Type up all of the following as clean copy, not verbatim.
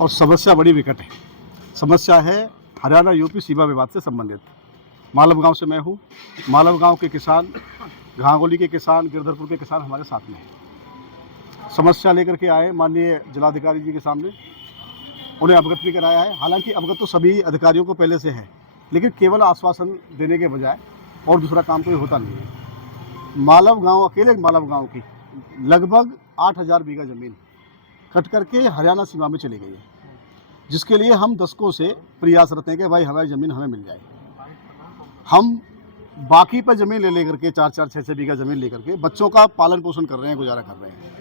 और समस्या बड़ी विकट है। समस्या है हरियाणा यूपी सीमा विवाद से संबंधित। मालव गांव से मैं हूं। मालव गांव के किसान, घांगोली के किसान, गिरधरपुर के किसान हमारे साथ में हैं। समस्या लेकर के आए माननीय जिलाधिकारी जी के सामने, उन्हें अवगत भी कराया है। हालांकि अवगत तो सभी अधिकारियों को पहले से है, लेकिन केवल आश्वासन देने के बजाय और दूसरा काम कोई होता नहीं है। मालव गांव, अकेले मालव गांव की लगभग 8,000 बीघा ज़मीन कट करके हरियाणा सीमा में चली गई है, जिसके लिए हम दशकों से प्रयासरत हैं कि भाई हमारी ज़मीन हमें मिल जाए। हम बाकी पर ज़मीन ले लेकर के 4-4, 6-6 बीघा ज़मीन लेकर के बच्चों का पालन पोषण कर रहे हैं, गुजारा कर रहे हैं।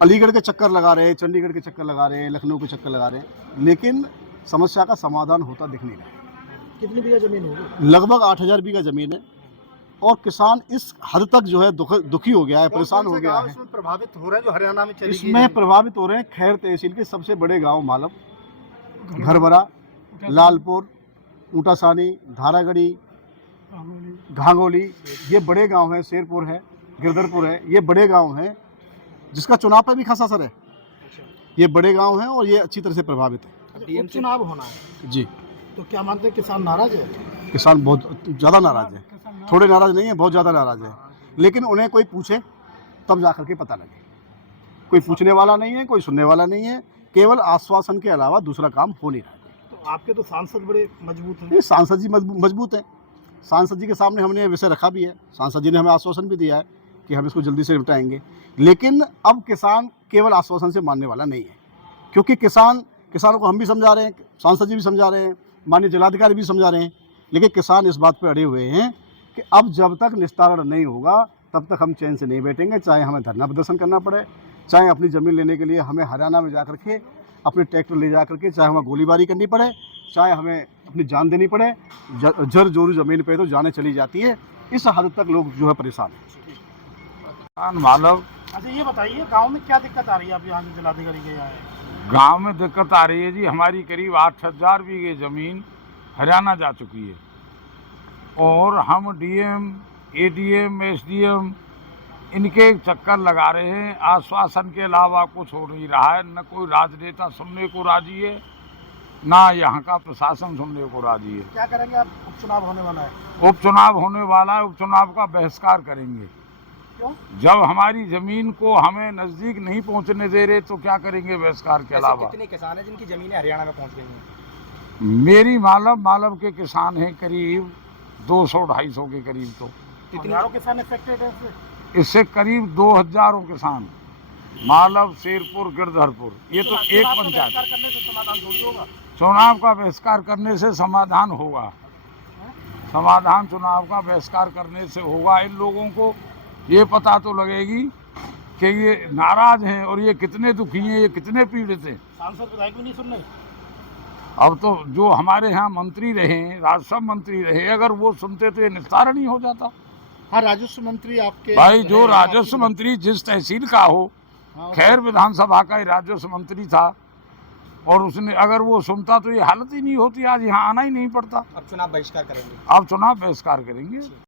अलीगढ़ के चक्कर लगा रहे हैं, चंडीगढ़ के चक्कर लगा रहे हैं, लखनऊ के चक्कर लगा रहे हैं, लेकिन समस्या का समाधान होता दिख नहीं रहा है। कितनी बीघा जमीन होगी? लगभग 8,000 बीघा ज़मीन है और किसान इस हद तक जो है दुखी हो गया है, परेशान हो गया है। इसमें प्रभावित हो रहे हैं जो हरियाणा में चली गई इसमें प्रभावित हो रहे हैं खैर तहसील के सबसे बड़े गांव मालव, घरबरा, लालपुर, ऊंटासानी, धारागढ़ी, घांगोली, ये बड़े गांव हैं। शेरपुर है, गिरधरपुर है, ये बड़े गांव हैं जिसका चुनाव पर भी खासा असर है। ये बड़े गांव हैं और ये अच्छी तरह से प्रभावित है। चुनाव होना है जी, तो क्या मानते हैं किसान नाराज है? किसान बहुत ज़्यादा नाराज़ है। थोड़े नाराज़ नहीं है, बहुत ज़्यादा नाराज़ है। लेकिन उन्हें कोई पूछे तब जा कर के पता लगे। कोई पूछने वाला नहीं है, कोई सुनने वाला नहीं है। केवल आश्वासन के अलावा दूसरा काम हो नहीं रहा है। तो आपके तो सांसद बड़े मजबूत हैं। ये सांसद जी मजबूत हैं। सांसद जी के सामने हमने ये विषय रखा भी है। सांसद जी ने हमें आश्वासन भी दिया है कि हम इसको जल्दी से निपटाएंगे। लेकिन अब किसान केवल आश्वासन से मानने वाला नहीं है, क्योंकि किसानों को हम भी समझा रहे हैं, सांसद जी भी समझा रहे हैं, माननीय जिलाधिकारी भी समझा रहे हैं, लेकिन किसान इस बात पर अड़े हुए हैं कि अब जब तक निस्तारण नहीं होगा तब तक हम चैन से नहीं बैठेंगे। चाहे हमें धरना प्रदर्शन करना पड़े, चाहे अपनी ज़मीन लेने के लिए हमें हरियाणा में जा करके अपने ट्रैक्टर ले जा करके, चाहे हमें गोलीबारी करनी पड़े, चाहे हमें अपनी जान देनी पड़े। जर जोरू ज़मीन पे तो जाने चली जाती है। इस हद तक लोग जो है परेशान हैं। मालव अच्छा ये बताइए गांव में क्या दिक्कत आ रही है? आप यहाँ से जिलाधिकारी के यहाँ आए। गांव में दिक्कत आ रही है जी। हमारी करीब 8,000 बीघे ज़मीन हरियाणा जा चुकी है और हम डीएम, एडीएम, एसडीएम इनके चक्कर लगा रहे हैं। आश्वासन के अलावा कुछ हो नहीं रहा है। न कोई राजनेता सुनने को राजी है, ना यहाँ का प्रशासन सुनने को राजी है। क्या करेंगे आप? उपचुनाव होने वाला है। उपचुनाव होने वाला है, उपचुनाव का बहिष्कार करेंगे। क्यों? जब हमारी जमीन को हमें नजदीक नहीं पहुंचने दे रहे तो क्या करेंगे बहिष्कार के अलावा? कितने किसान हैं जिनकी जमीनें हरियाणा में पहुंच गई हैं? मेरी मालव के किसान हैं करीब 200-250 के करीब। तो हजारों किसान अफेक्टेड है इससे करीब 2,000 किसान, मालव, शेरपुर, गिरधरपुर, ये तो एक पंचायत। करने से समाधान थोड़ी होगा। चुनाव का बहिष्कार करने से समाधान होगा। समाधान चुनाव का बहिष्कार करने से होगा। इन लोगों को ये पता तो लगेगी कि ये नाराज हैं और ये कितने दुखी हैं, ये कितने पीड़ित हैं। सांसद विधायक भी नहीं सुन रहे। अब तो जो हमारे यहाँ मंत्री रहे, राजस्व मंत्री रहे, अगर वो सुनते तो ये निस्तारण ही हो जाता। हाँ, राजस्व मंत्री आपके भाई जो राजस्व मंत्री जिस तहसील का हो, खैर विधानसभा का ही राजस्व मंत्री था, और उसने अगर वो सुनता तो ये हालत ही नहीं होती, आज यहाँ आना ही नहीं पड़ता। अब चुनाव बहिष्कार करेंगे। अब चुनाव बहिष्कार करेंगे।